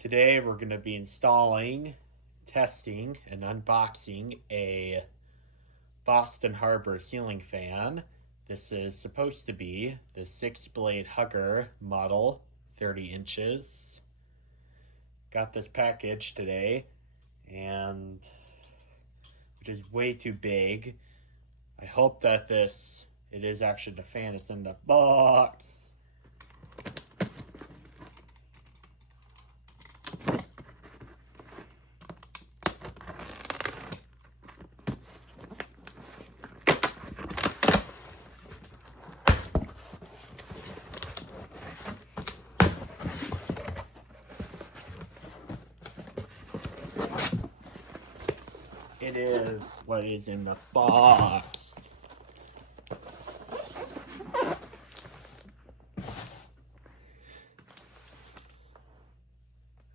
Today we're going to be installing, testing, and unboxing a Boston Harbor ceiling fan. This is supposed to be the 6-blade Hugger model, 30 inches. Got this package today, and which is way too big. I hope that it is actually the fan that's in the box. It is what is in the box.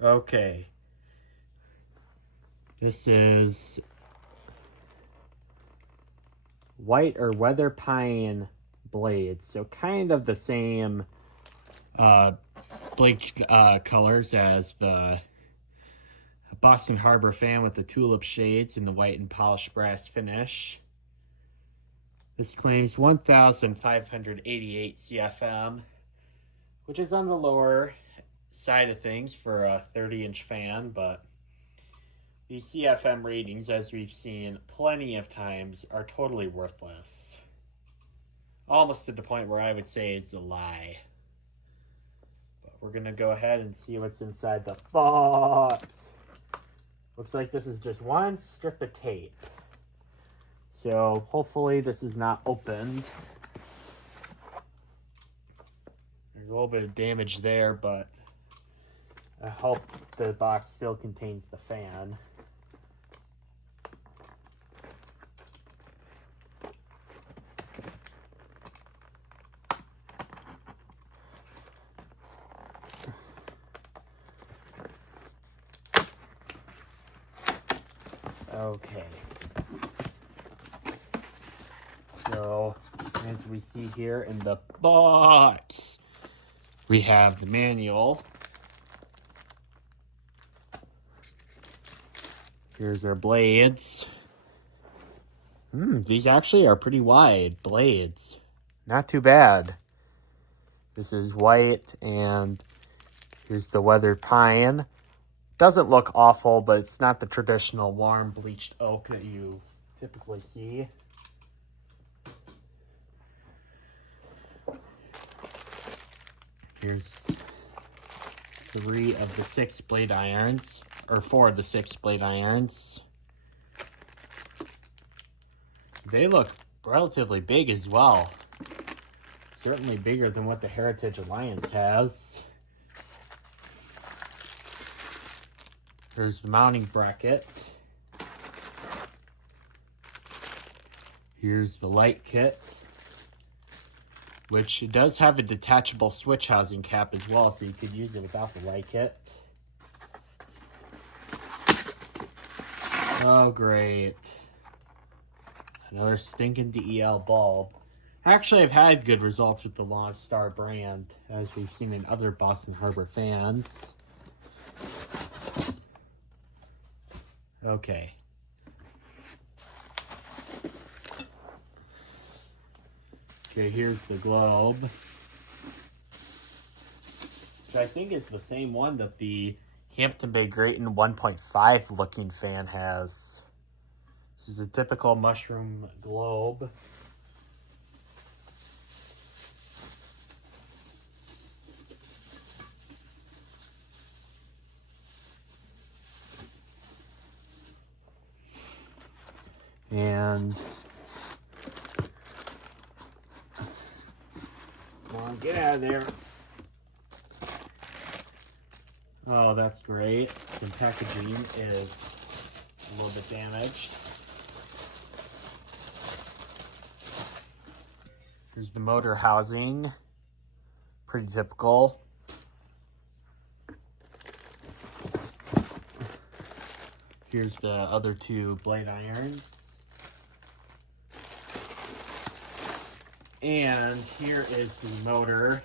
Okay. This is white or weather pine blades. So kind of the same blade colors as the Boston Harbor fan with the tulip shades and the white and polished brass finish. This claims 1,588 CFM, which is on the lower side of things for a 30-inch fan, but these CFM ratings, as we've seen plenty of times, are totally worthless. Almost to the point where I would say it's a lie. But we're going to go ahead and see what's inside the box. Looks like this is just one strip of tape. So hopefully this is not opened. There's a little bit of damage there, but I hope the box still contains the fan. Okay. So, as we see here in the box, we have the manual. Here's our blades. These actually are pretty wide blades. Not too bad. This is white, and here's the weathered pine. Doesn't look awful, but it's not the traditional warm bleached oak that you typically see. Here's 3 of the 6 blade irons, or 4 of the 6 blade irons. They look relatively big as well. Certainly bigger than what the Heritage Alliance has. There's the mounting bracket. Here's the light kit, which does have a detachable switch housing cap as well, so you could use it without the light kit. Oh, great. Another stinking DEL bulb. Actually, I've had good results with the Longstar brand, as we've seen in other Boston Harbor fans. Okay. Okay, here's the globe. So I think it's the same one that the Hampton Bay Grayton 1.5 looking fan has. This is a typical mushroom globe. And come on, get out of there. Oh, that's great. The packaging is a little bit damaged. Here's the motor housing. Pretty typical. Here's the other 2 blade irons. And here is the motor.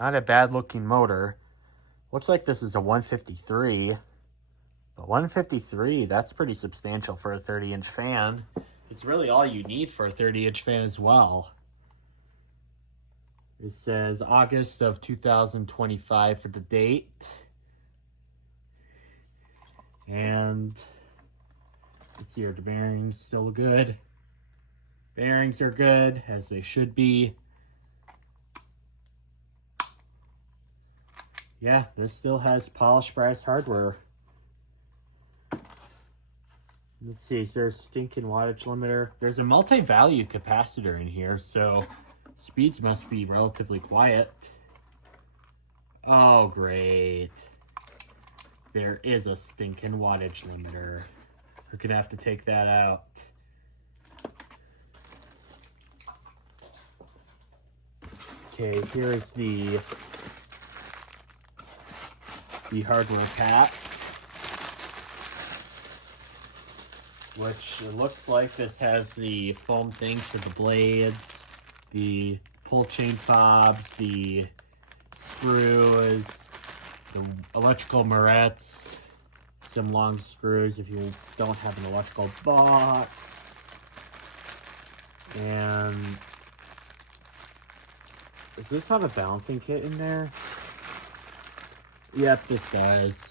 Not a bad looking motor. Looks like this is a 153. But 153, that's pretty substantial for a 30-inch fan. It's really all you need for a 30-inch fan as well. It says August of 2025 for the date. And let's see, are the bearings still good? Bearings are good, as they should be. Yeah, this still has polished brass hardware. Let's see, is there a stinking wattage limiter? There's a multi-value capacitor in here, so speeds must be relatively quiet. Oh, great. There is a stinking wattage limiter. We're gonna have to take that out. Okay, here is the hardware pack, which it looks like this has the foam things for the blades, the pull chain fobs, the screws, the electrical morettes, some long screws if you don't have an electrical box, and does this have a balancing kit in there? Yep, this does.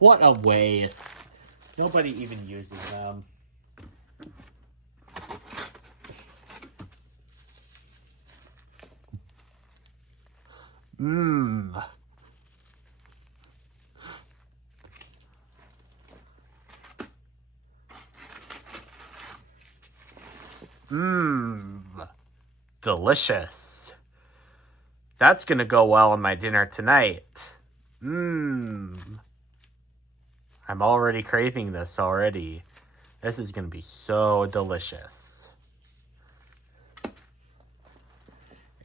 What a waste. Nobody even uses them. Mmm. Mmm. Delicious. That's gonna go well on my dinner tonight. Mmm. I'm already craving this already. This is gonna be so delicious.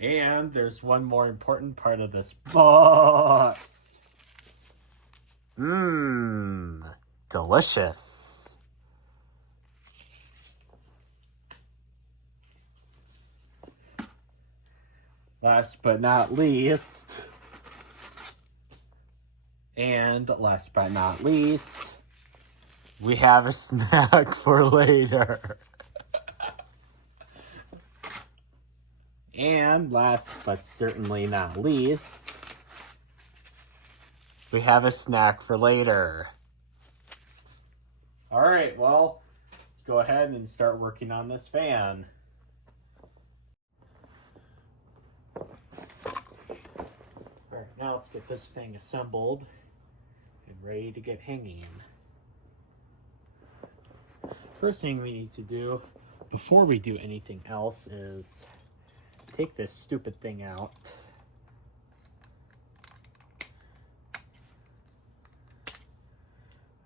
And there's one more important part of this box. Mmm. Delicious. Last but not least, we have a snack for later. And last but certainly not least, we have a snack for later. All right, well, let's go ahead and start working on this fan. All right, now let's get this thing assembled and ready to get hanging. First thing we need to do before we do anything else is take this stupid thing out.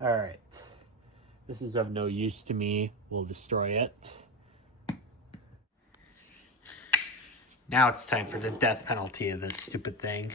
All right, this is of no use to me. We'll destroy it. Now it's time for the death penalty of this stupid thing.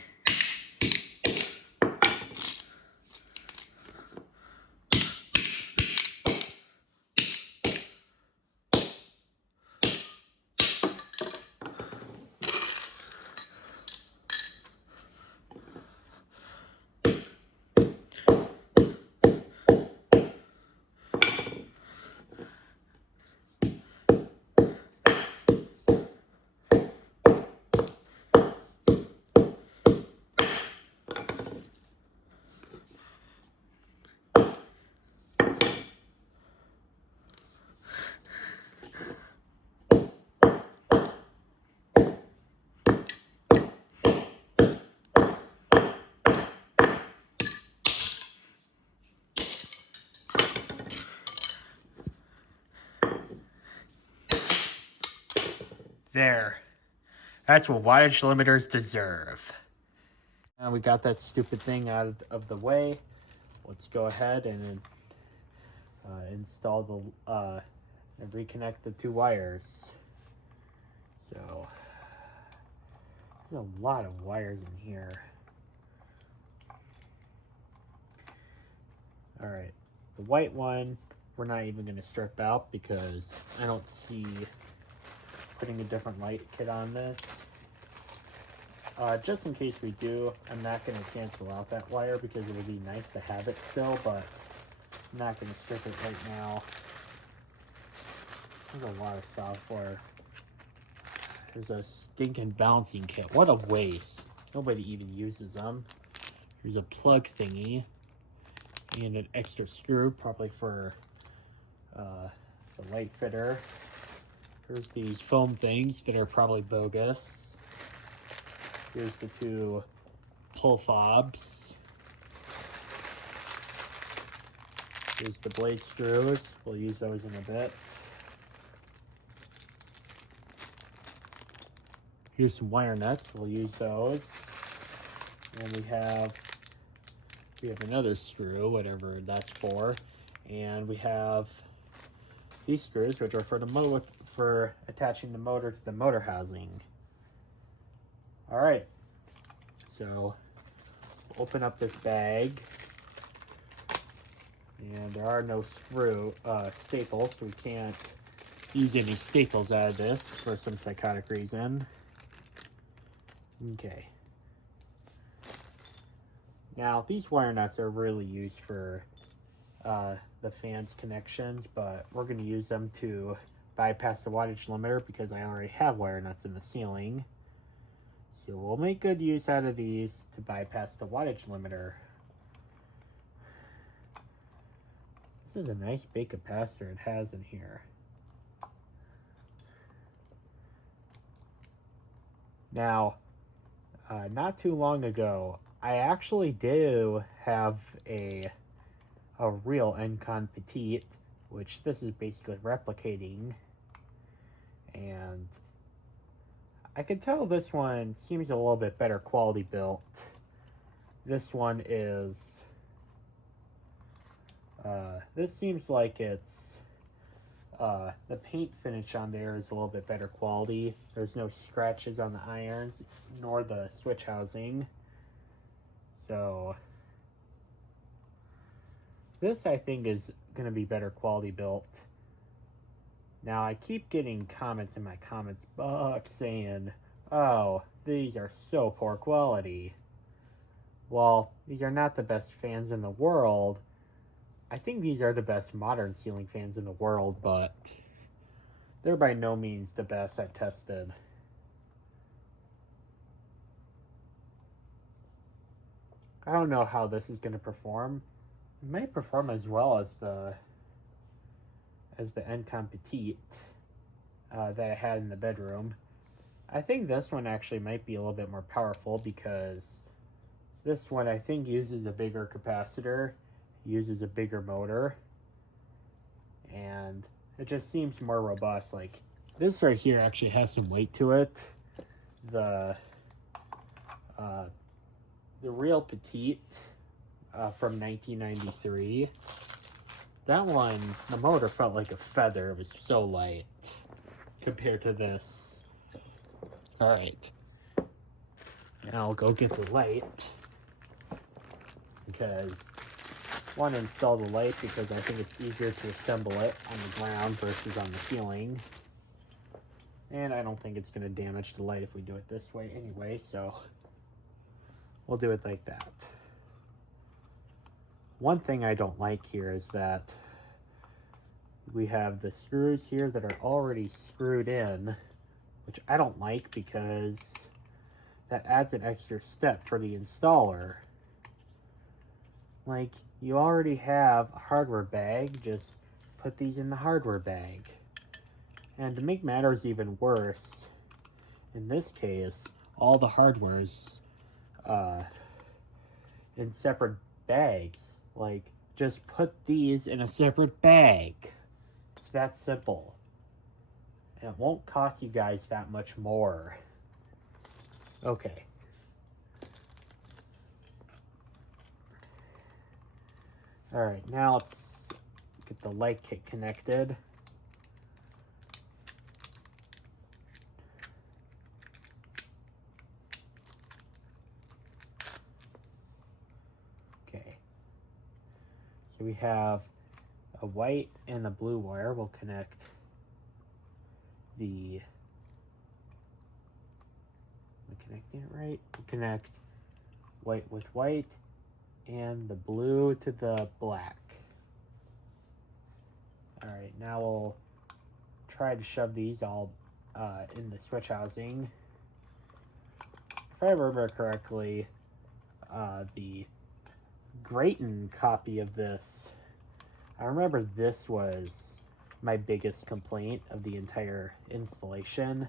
There. That's what wattage limiters deserve. Now we got that stupid thing out of the way. Let's go ahead and install the and reconnect the two wires. So there's a lot of wires in here. All right, the white one we're not even going to strip out because I don't see putting a different light kit on this. Just in case we do, I'm not going to cancel out that wire because it would be nice to have it still, but I'm not going to strip it right now. There's a lot of software. There's a stinking bouncing kit. What a waste. Nobody even uses them. There's a plug thingy and an extra screw, probably for the light fitter. Here's these foam things that are probably bogus. Here's the two pull fobs. Here's the blade screws. We'll use those in a bit. Here's some wire nuts. We'll use those. And we have another screw, whatever that's for. And we have these screws, which are for attaching the motor to the motor housing. All right. So open up this bag. And there are no staples, so we can't use any staples out of this for some psychotic reason. Okay. Now, these wire nuts are really used for the fan's connections, but we're going to use them to bypass the wattage limiter because I already have wire nuts in the ceiling. So we'll make good use out of these to bypass the wattage limiter. This is a nice big capacitor it has in here. Now, not too long ago, I actually do have a real Encon Petite, which this is basically replicating, and I can tell this one seems a little bit better quality built. This one is, this seems like it's, the paint finish on there is a little bit better quality. There's no scratches on the irons, nor the switch housing. So, this I think is going to be better quality built. Now, I keep getting comments in my comments box saying, oh, these are so poor quality. Well, these are not the best fans in the world. I think these are the best modern ceiling fans in the world, but they're by no means the best I've tested. I don't know how this is going to perform. It might perform as well as the Encon Petite that I had in the bedroom. I think this one actually might be a little bit more powerful because this one I think uses a bigger capacitor, uses a bigger motor, and it just seems more robust. Like this right here actually has some weight to it. The real Petite from 1993, that one, the motor felt like a feather. It was so light compared to this. All right, now I'll go get the light because I want to install the light because I think it's easier to assemble it on the ground versus on the ceiling. And I don't think it's going to damage the light if we do it this way anyway, so we'll do it like that. One thing I don't like here is that we have the screws here that are already screwed in, which I don't like because that adds an extra step for the installer. Like, you already have a hardware bag, just put these in the hardware bag. And to make matters even worse, in this case, all the hardware's in separate bags. Like, just put these in a separate bag. It's that simple. And it won't cost you guys that much more. Okay. Alright, now let's get the light kit connected. Okay. So we have a white and a blue wire. We'll connect the Am I connecting it right? We'll connect white with white and the blue to the black. All right, now we'll try to shove these all in the switch housing. If I remember correctly, the Grayton copy of this, I remember this was my biggest complaint of the entire installation.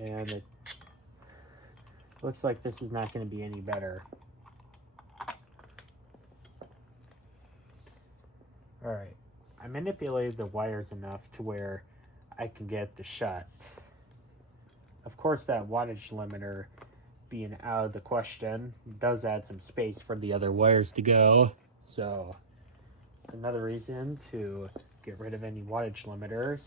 And it looks like this is not going to be any better. Alright, I manipulated the wires enough to where I can get the shut. Of course, that wattage limiter being out of the question does add some space for the other wires to go. So, another reason to get rid of any wattage limiters.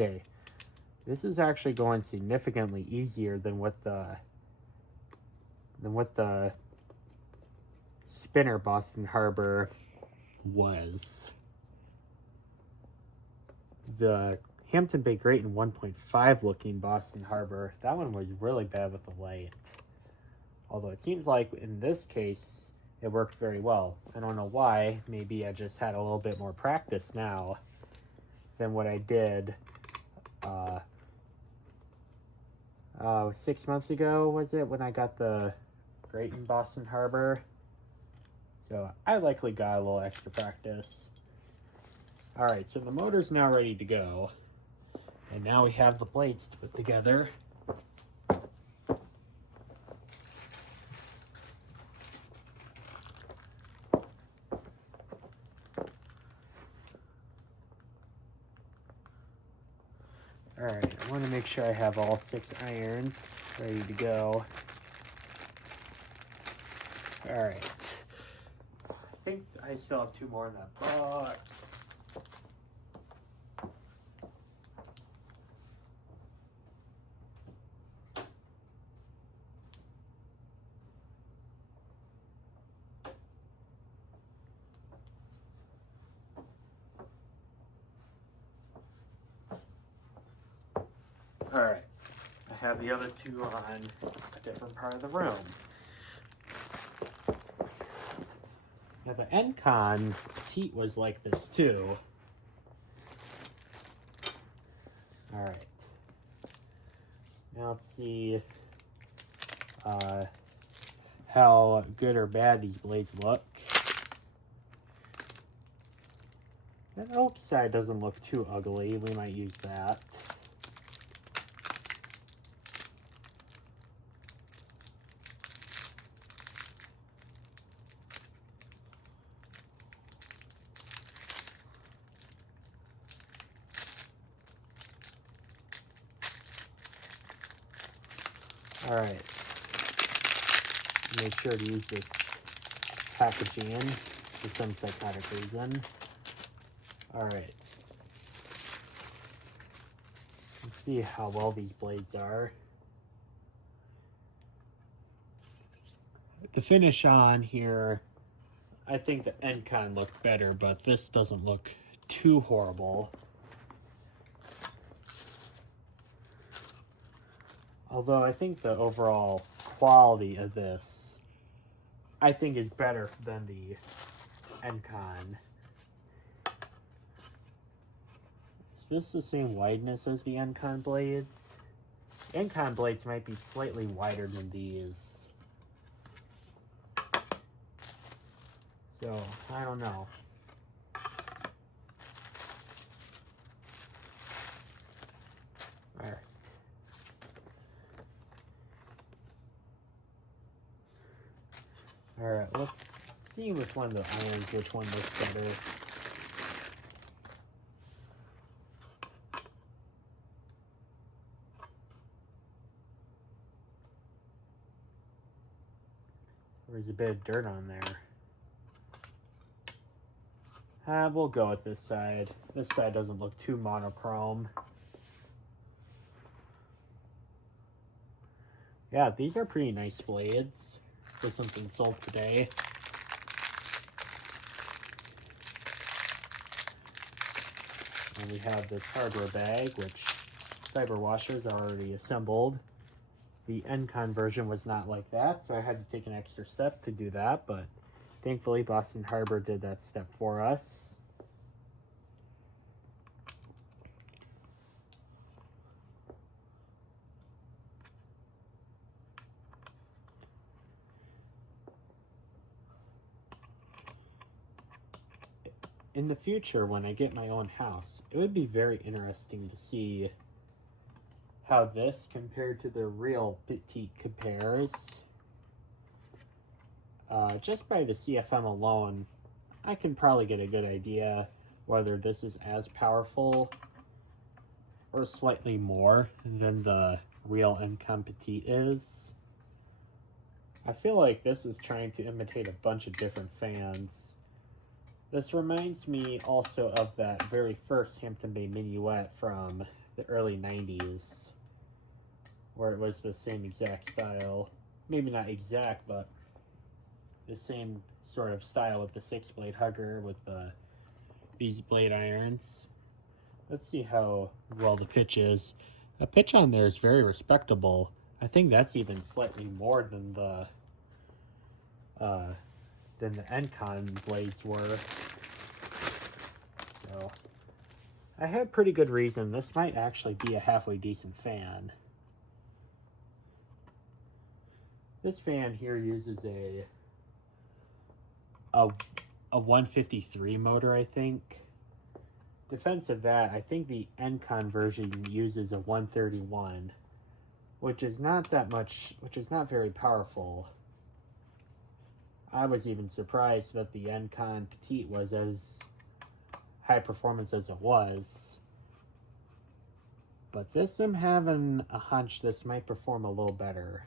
Okay, this is actually going significantly easier than what the spinner Boston Harbor was. The Hampton Bay Grayton 1.5 looking Boston Harbor, that one was really bad with the light. Although it seems like in this case it worked very well. I don't know why. Maybe I just had a little bit more practice now than what I did 6 months ago, was it, when I got the Grayton Boston Harbor. So I likely got a little extra practice. Alright, so the motor's now ready to go. And now we have the blades to put together. Alright, I want to make sure I have all 6 irons ready to go. Alright. I think I still have 2 more in that box. Alright, I have the other 2 on a different part of the room. Now the Encon Petite was like this too. Alright. Now let's see how good or bad these blades look. The oak side doesn't look too ugly. We might use that. Alright, make sure to use this packaging for some psychotic reason. Alright, let's see how well these blades are. The finish on here, I think the Encon looked better, but this doesn't look too horrible. Although I think the overall quality of this, I think, is better than the Encon. Is this the same wideness as the Encon blades? Encon blades might be slightly wider than these. So, I don't know. Alright. Alright, let's see which one of the irons, which one looks better. There's a bit of dirt on there. We'll go with this side. This side doesn't look too monochrome. Yeah, these are pretty nice blades for something sold today. And we have this Harbor bag, which fiber washers are already assembled. The Encon version was not like that, so I had to take an extra step to do that, but thankfully Boston Harbor did that step for us. In the future, when I get my own house, it would be very interesting to see how this compared to the real Petite compares. Just by the CFM alone, I can probably get a good idea whether this is as powerful or slightly more than the real Encon Petite is. I feel like this is trying to imitate a bunch of different fans. This reminds me also of that very first Hampton Bay Minuet from the early 90s, where it was the same exact style. Maybe not exact, but the same sort of style with the 6-blade hugger with these blade irons. Let's see how well the pitch is. The pitch on there is very respectable. I think that's even slightly more than the Encon blades were. So I had pretty good reason. This might actually be a halfway decent fan. This fan here uses a 153 motor, I think. Defense of that, I think the Encon version uses a 131, which is not that much, which is not very powerful. I was even surprised that the Encon Petite was as high performance as it was. But this, I'm having a hunch this might perform a little better.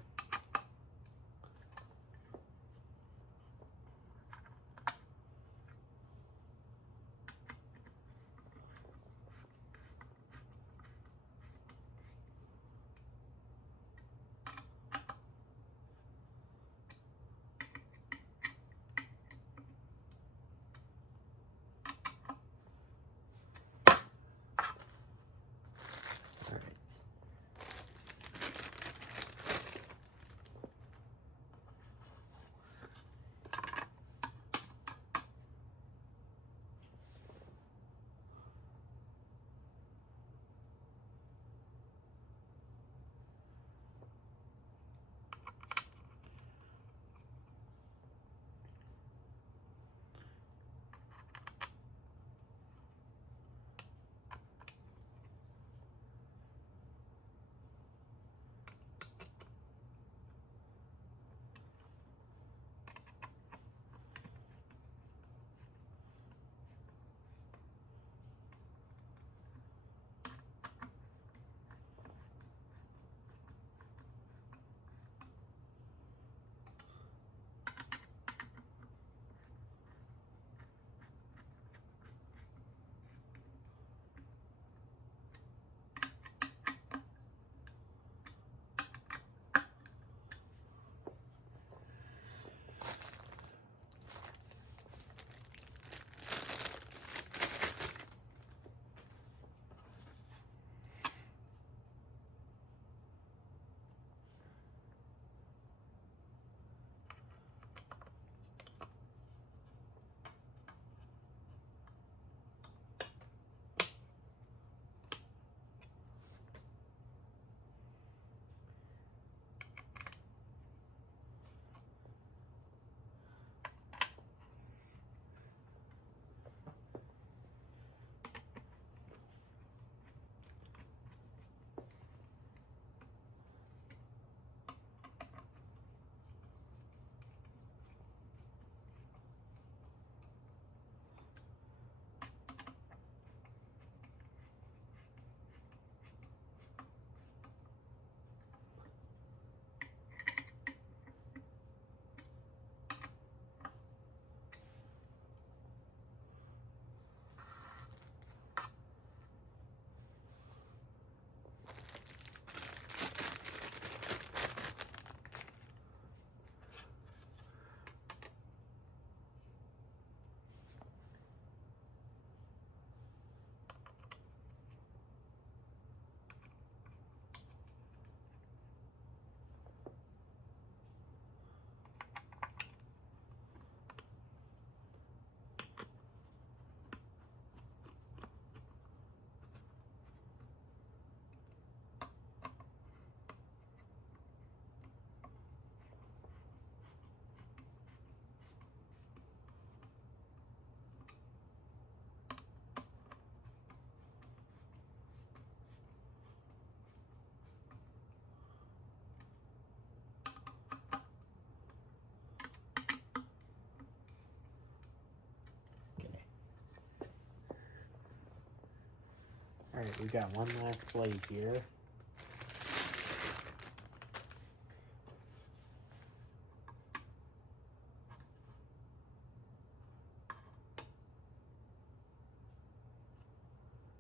Alright, we got one last blade here.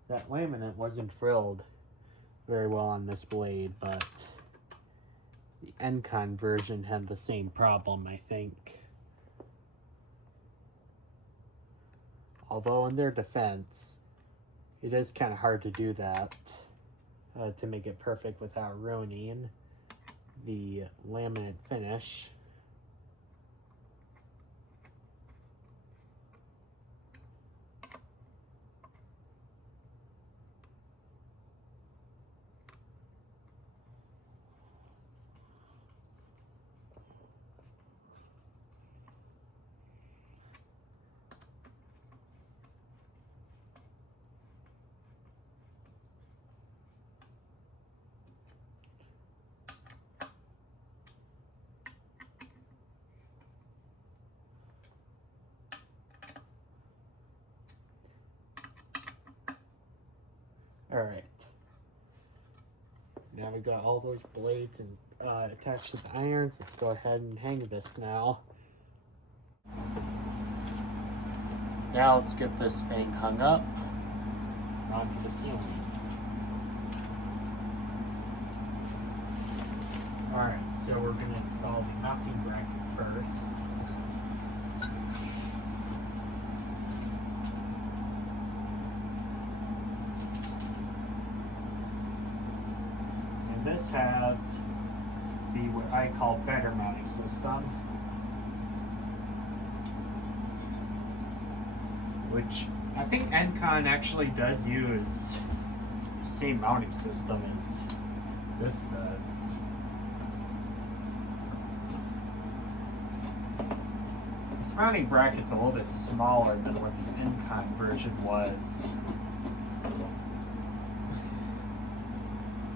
That laminate wasn't frilled very well on this blade, but the Encon version had the same problem, I think. Although in their defense, it is kind of hard to do that to make it perfect without ruining the laminate finish. Alright. Now we got all those blades and attached to the irons. Let's go ahead and hang this now. Now let's get this thing hung up and onto the ceiling. Alright, so we're going to install the mounting bracket first. This has the what I call better mounting system, which I think Encon actually does use the same mounting system as this does. This mounting bracket's a little bit smaller than what the Encon version was.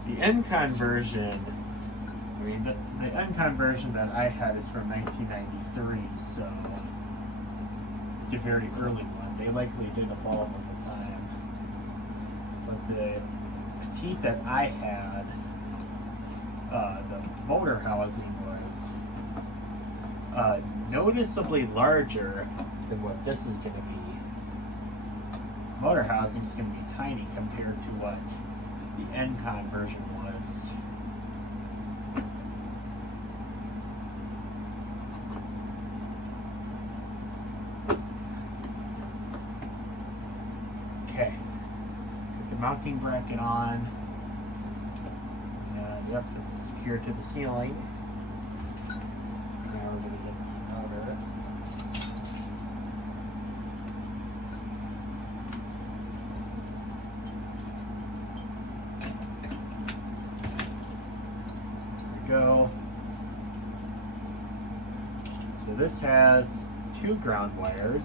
The Encon version, I mean, the Encon version that I had is from 1993, so it's a very early one. They likely did evolve over time. But the petite that I had, the motor housing was noticeably larger than what this is going to be. Motor housing is going to be tiny compared to what the Encon version was. Okay, put the mounting bracket on. Yep, it's secured to the ceiling. Now we're going to get the outer. Go. So this has 2 ground wires.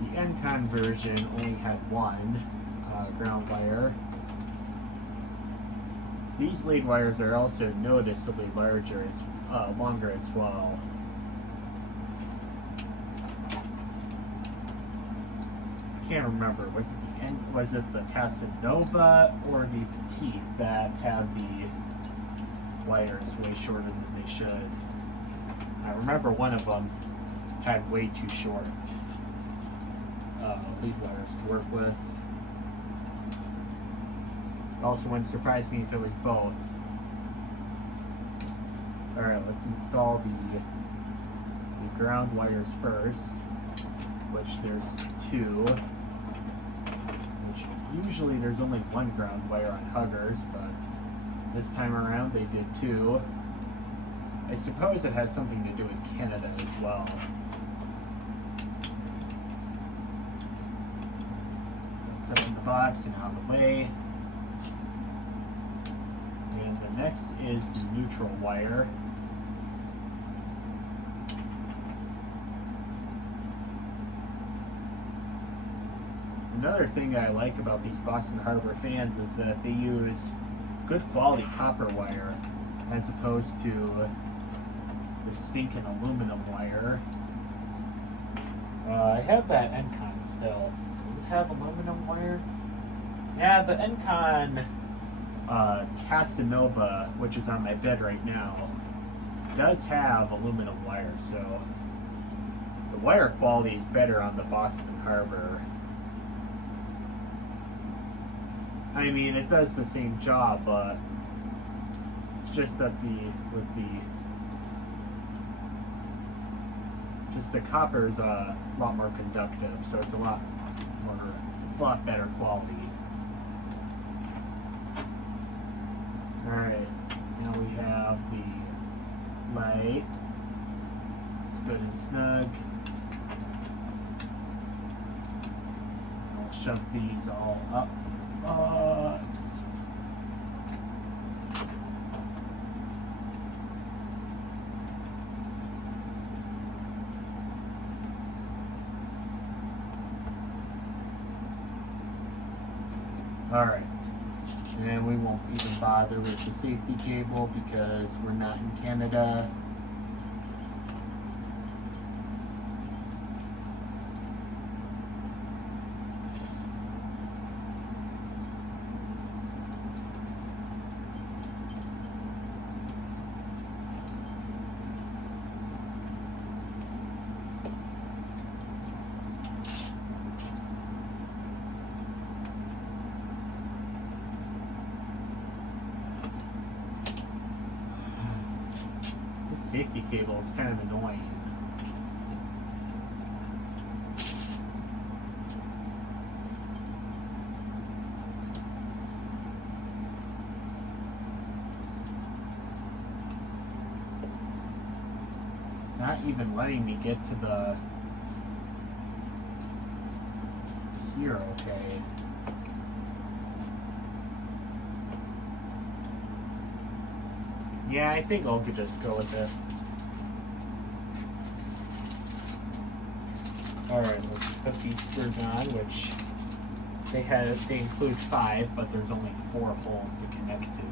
The Encon version only had 1 ground wire. These lead wires are also noticeably larger, longer as well. I can't remember. Was it the Casanova or the Petite that had the wires way shorter than they should? I remember one of them had way too short lead wires to work with. It also wouldn't surprise me if it was both. Alright, let's install the ground wires first, which there's 2. Which usually there's only 1 ground wire on Huggers, but this time around they did 2. I suppose it has something to do with Canada as well. Let's open the box and out of the way. And the next is the neutral wire. Another thing I like about these Boston Harbor fans is that they use good quality copper wire as opposed to the stinking aluminum wire. I have that Encon still. Does it have aluminum wire? Yeah, the Encon Casanova, which is on my bed right now, does have aluminum wire, so the wire quality is better on the Boston Harbor. I mean, it does the same job, but it's just that the copper is a lot more conductive, so it's a lot better quality. Alright, now we have the light. It's good and snug. I'll shove these all up. Alright, and we won't even bother with the safety cable because we're not in Canada. Safety cable is kind of annoying. It's not even letting me get to the here, okay. Yeah, I think I could just go with it. Alright, let's put these screws on, which they include 5, but there's only 4 holes to connect to.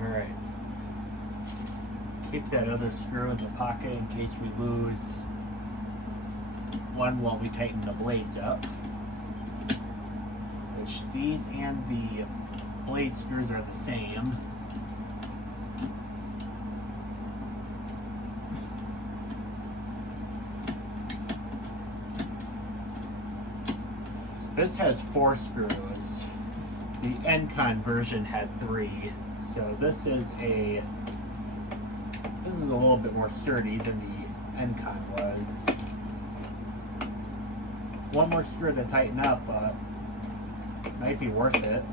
Alright. Keep that other screw in the pocket in case we lose one while we tighten the blades up. Which these and the blade screws are the same. This has 4 screws. The Encon version had 3. So this is a little bit more sturdy than the Encon was. One more screw to tighten up, but might be worth it.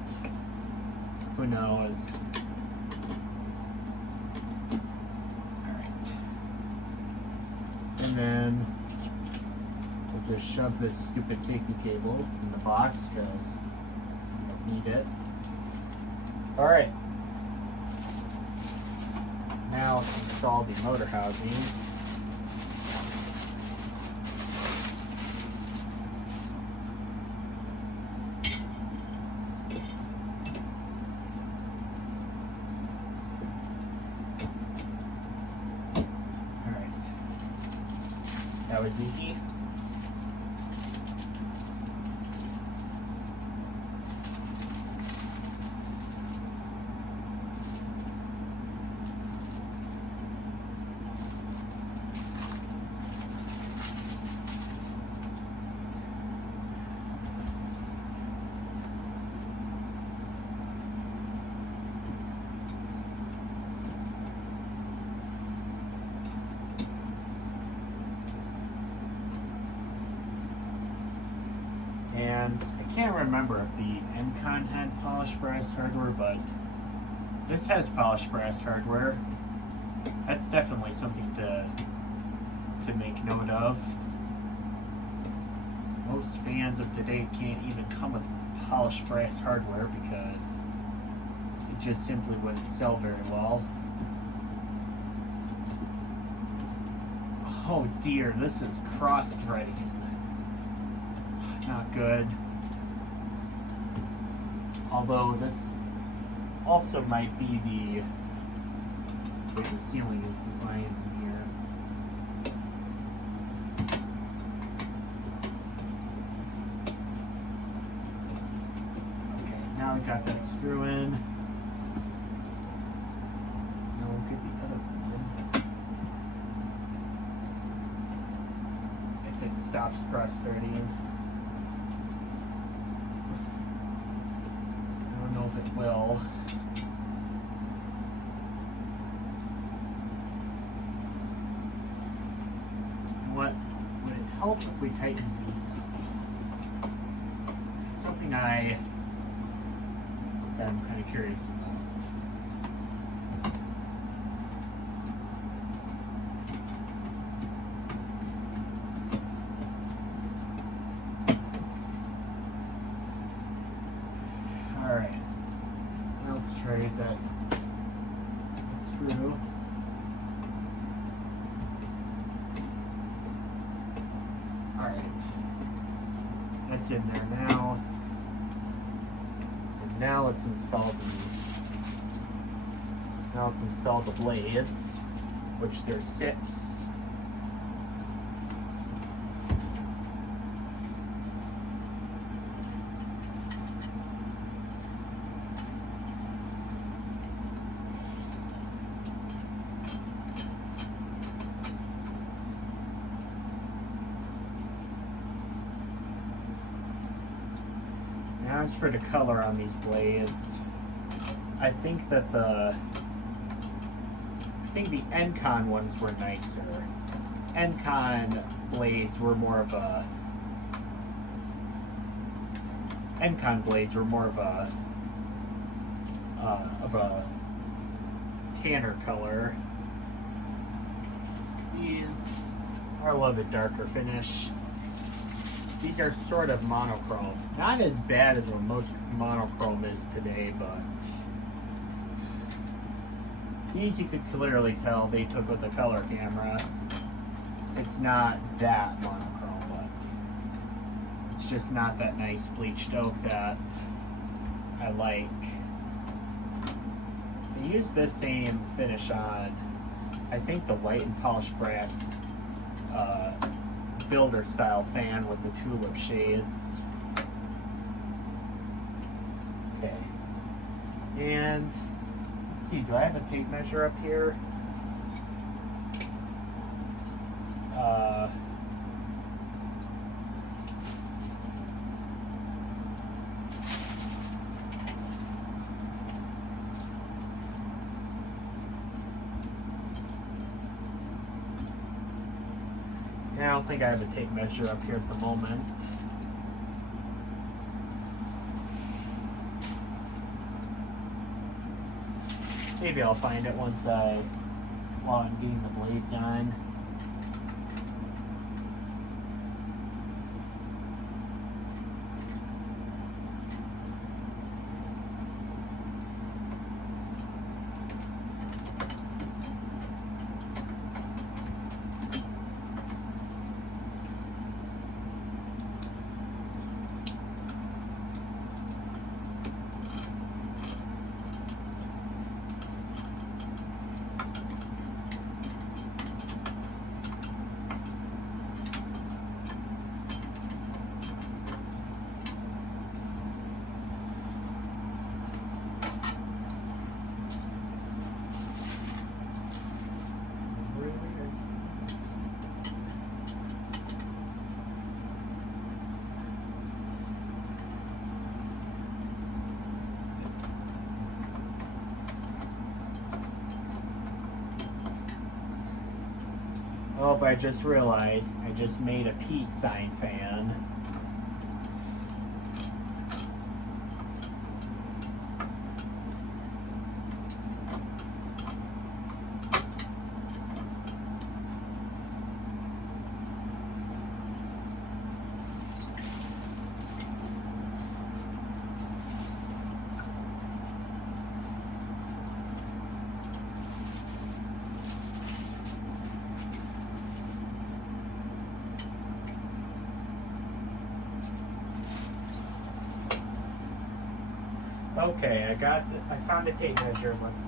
Who knows? Alright. And then we'll just shove this stupid safety cable in the box because we don't need it. Alright. Now let's install the motor housing. Alright. That was easy. And I can't remember if the Encon had polished brass hardware, but this has polished brass hardware. That's definitely something to make note of. Most fans of today can't even come with polished brass hardware because it just simply wouldn't sell very well. Oh dear, this is cross-threading. Not good. Although this also might be the way the ceiling is designed in here. Okay, now we got that screw in. Now we'll get the other one. If it stops cross-threading. I don't know if it will. What would it help if we tighten these up? It's something that I'm kind of curious about. All right, now let's try that screw. That's in there now. And now let's install the blades, which there's 6. As for the color on these blades, I think the Encon ones were nicer. Encon blades were more of a tanner color. These are a little bit darker finish. These are sort of monochrome. Not as bad as what most monochrome is today, but these you could clearly tell they took with the color camera. It's not that monochrome, but it's just not that nice bleached oak that I like. They use this same finish on, I think, the white and polished brass builder style fan with the tulip shades. Okay. And let's see, do I have a tape measure up here? I don't think I have a tape measure up here at the moment. Maybe I'll find it while I'm getting the blades on. Oh, I just realized I just made a peace sign fan. Okay, I found the tape measure. Let's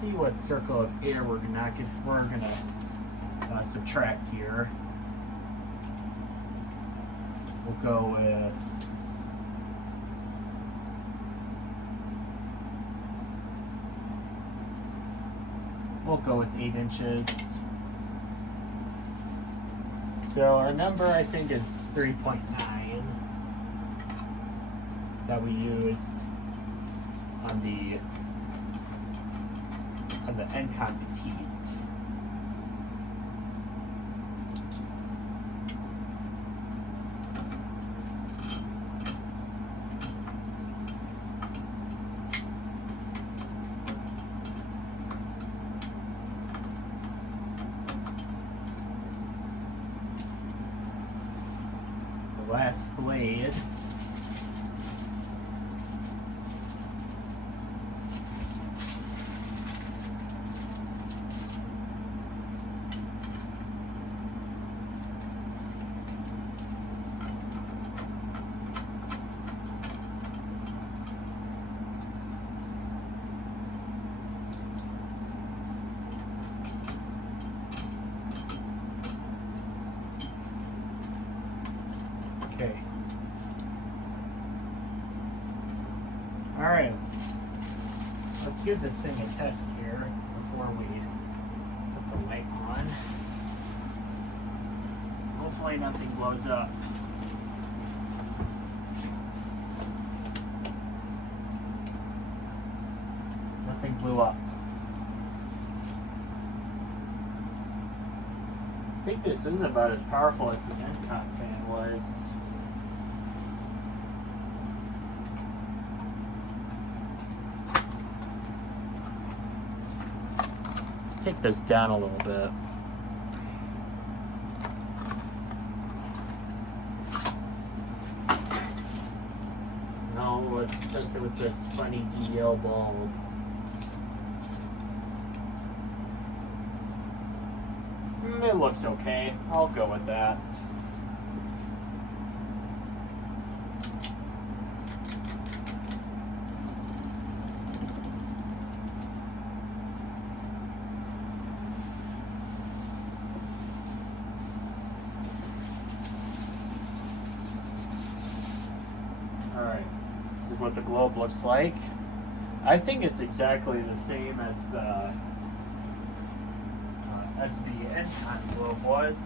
see what circle of air we're gonna subtract here. We'll go with we'll go with 8 inches. So our number I think is 3.9 that we used on the Encon Petite. The last blade. Okay. All right. Let's give this thing a test here before we put the light on. Hopefully nothing blows up. Nothing blew up. I think this is about as powerful as the Encon fan was. Let's take this down a little bit. No, it's just with this funny EL bulb. It looks okay. I'll go with that. Alright, this is what the globe looks like. I think it's exactly the same as the Encon globe was.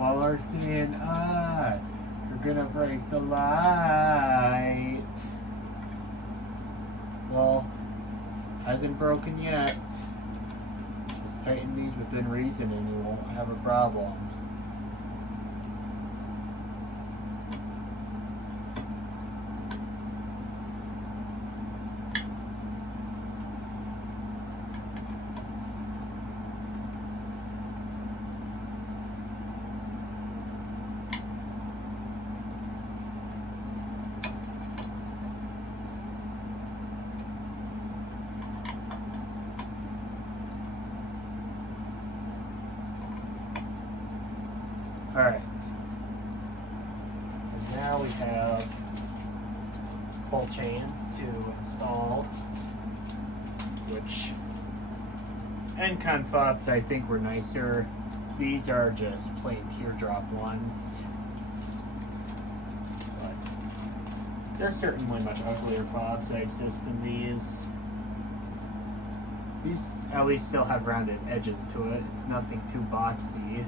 All are saying, we're gonna break the light. Well, hasn't broken yet. Just tighten these within reason and you won't have a problem. Alright. And now we have pull chains to install, which Encon fobs I think were nicer. These are just plain teardrop ones. But there's certainly much uglier fobs that exist than these. These at least still have rounded edges to it. It's nothing too boxy.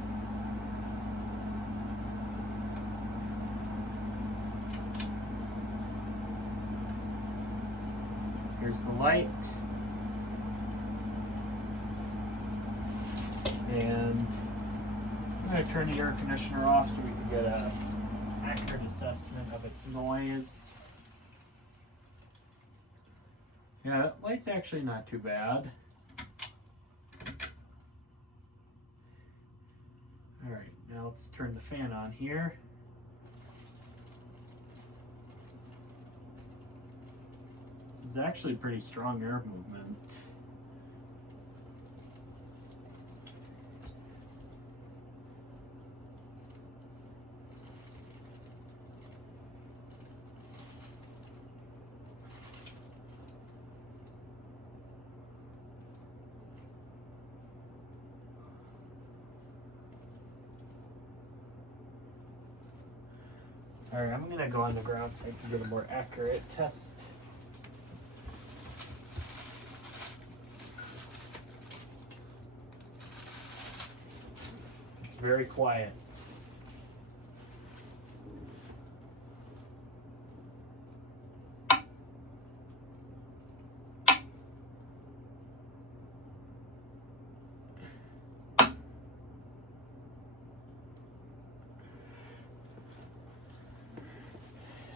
Here's the light. And I'm going to turn the air conditioner off so we can get an accurate assessment of its noise. Yeah, that light's actually not too bad. Alright, now let's turn the fan on here. This is actually pretty strong air movement. Alright, I'm gonna go on the ground so I can get a more accurate test. It's very quiet.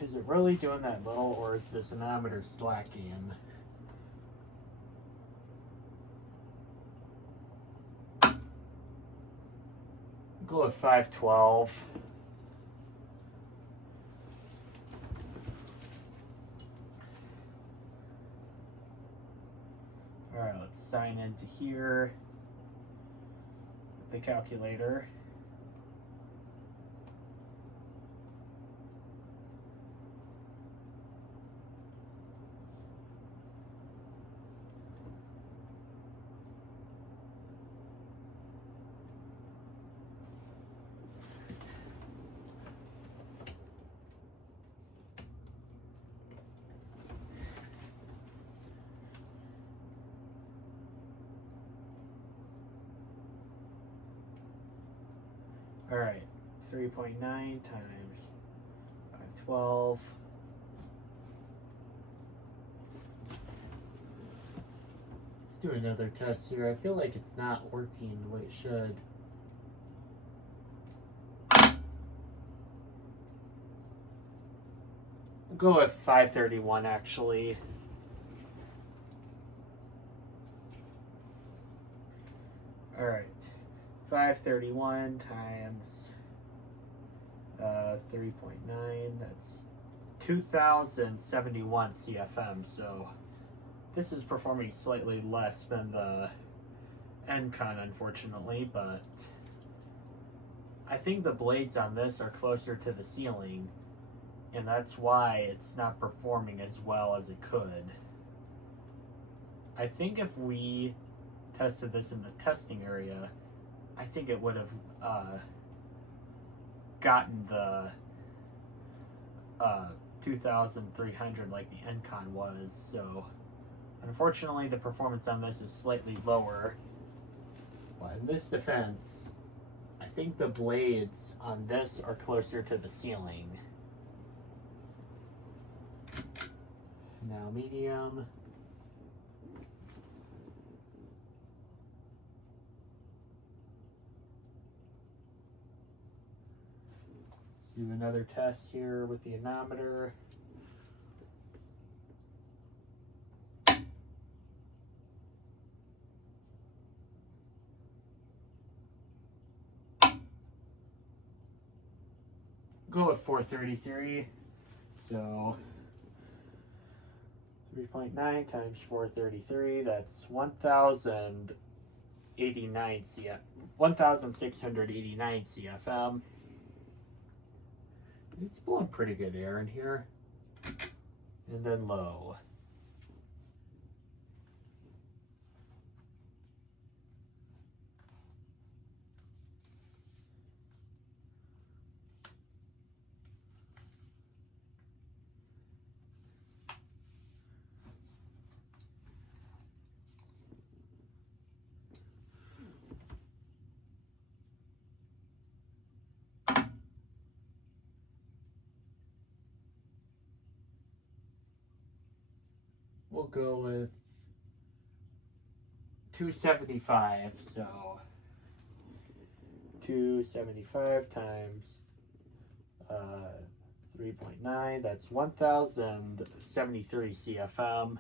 Is it really doing that little, or is this anemometer slacking? Go with 512. Alright, let's sign into here with the calculator. Alright, 3.9 times 512. Let's do another test here. I feel like it's not working the way it should. I'll go with 531 actually. Alright. 531 times 3.9, that's 2071 CFM, so this is performing slightly less than the Encon, unfortunately, but I think the blades on this are closer to the ceiling, and that's why it's not performing as well as it could. I think if we tested this in the testing area, I think it would have gotten the 2300 like the Encon was. So unfortunately the performance on this is slightly lower. But in this defense, I think the blades on this are closer to the ceiling. Now medium. Do another test here with the anemometer. Go at 433. So 3.9 times 433, that's 1089 CF, 1689 CFM. It's blowing pretty good air in here. And then low. We'll go with 275, so 275 times 3.9, that's 1073 CFM.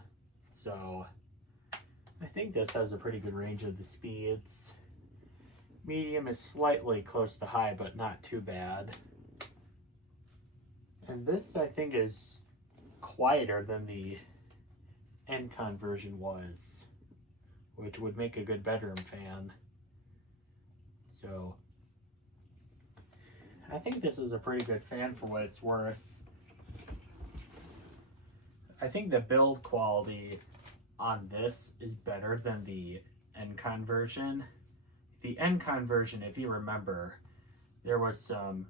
So I think this has a pretty good range of the speeds. Medium is slightly close to high, but not too bad. And this, I think, is quieter than the Encon version was, which would make a good bedroom fan. So I think this is a pretty good fan for what it's worth. I think the build quality on this is better than the Encon version. The Encon version, if you remember, there was some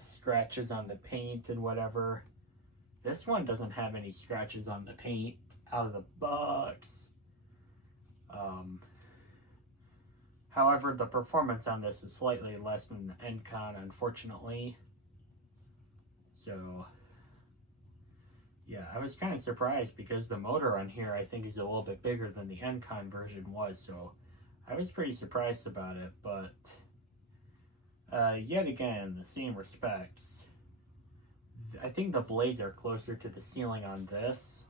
scratches on the paint and whatever. This one doesn't have any scratches on the paint out of the box. However, the performance on this is slightly less than the Encon, unfortunately. So yeah, I was kind of surprised because the motor on here I think is a little bit bigger than the Encon version was, so I was pretty surprised about it. But yet again, in the same respects, I think the blades are closer to the ceiling on this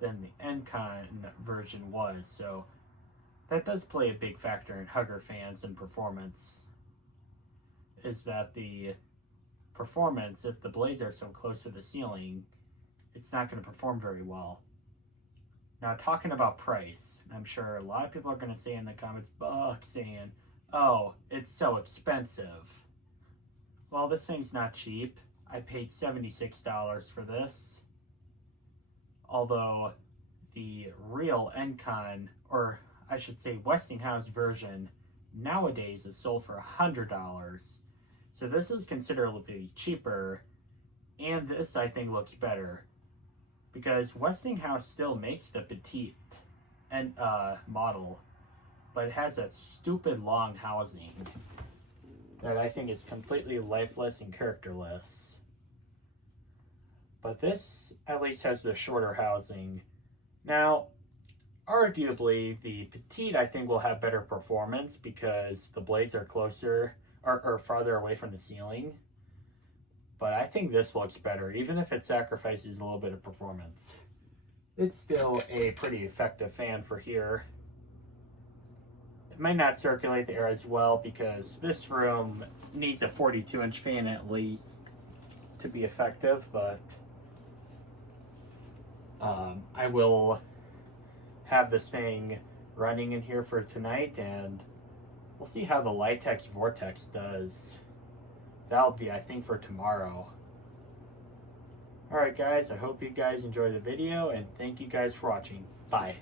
than the Encon version was, so that does play a big factor in Hugger fans and performance, is that the performance, if the blades are so close to the ceiling, it's not going to perform very well. Now, talking about price, I'm sure a lot of people are going to say in the comments, saying, oh, it's so expensive. Well, this thing's not cheap. I paid $76 for this. Although the real Encon, or I should say Westinghouse version, nowadays is sold for $100. So this is considerably cheaper, and this I think looks better, because Westinghouse still makes the petite and model, but it has that stupid long housing that I think is completely lifeless and characterless. But this at least has the shorter housing. Now, arguably, the petite I think will have better performance because the blades are closer or farther away from the ceiling. But I think this looks better, even if it sacrifices a little bit of performance. It's still a pretty effective fan for here. It might not circulate the air as well because this room needs a 42-inch fan at least to be effective, but I will have this thing running in here for tonight, and we'll see how the Litex Vortex does. That'll be, I think, for tomorrow. Alright guys, I hope you guys enjoyed the video, and thank you guys for watching. Bye.